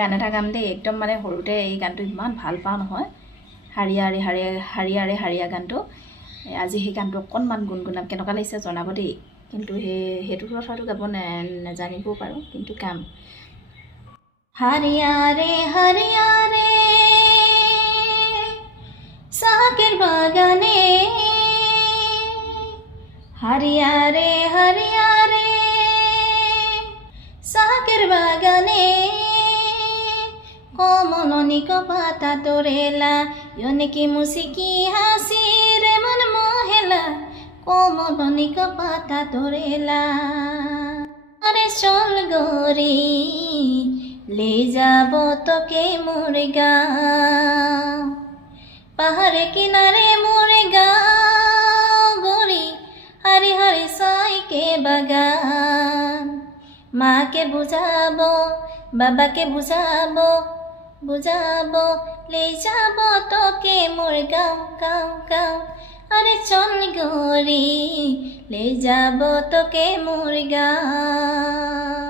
গান এটা গাম দেই একদম মানে সৰুতে এই গানটো ইমান ভাল পাওঁ নহয় হাৰিয়াৰে হাৰিয়াৰে হাৰিয়া গানটো আজি সেই গানটো অকণমান গুণগুণাম কেনেকুৱা লাগিছে জনাব দেই কিন্তু সেইটো কথাটো গাব নাজানিবও পাৰোঁ কিন্তু গাম হাৰিয়াৰে হাৰিয়াৰে চাহকের বাগানে হারিয়ারে হারিয়ারে চাহকের বাগানে কমলনিক পাতা তোরেলা ইয়নেকি মুসিকি হাসি রে মন মোহেলা কমলনিক পাতা তোরেলা আরে চল গরি ले যাব তোকে মোর গাঁও পাহাড়ে কিনারে মোরে গাঁও গরি হারি হারি সাইকে বাগান মাকে বুঝাবো বাবাকে বুঝাবো বুঝাবো ले যাব তোকে মোর গাঁও গাঁও গাঁও আরে চল গরি ले যাব তোকে মোর গাঁও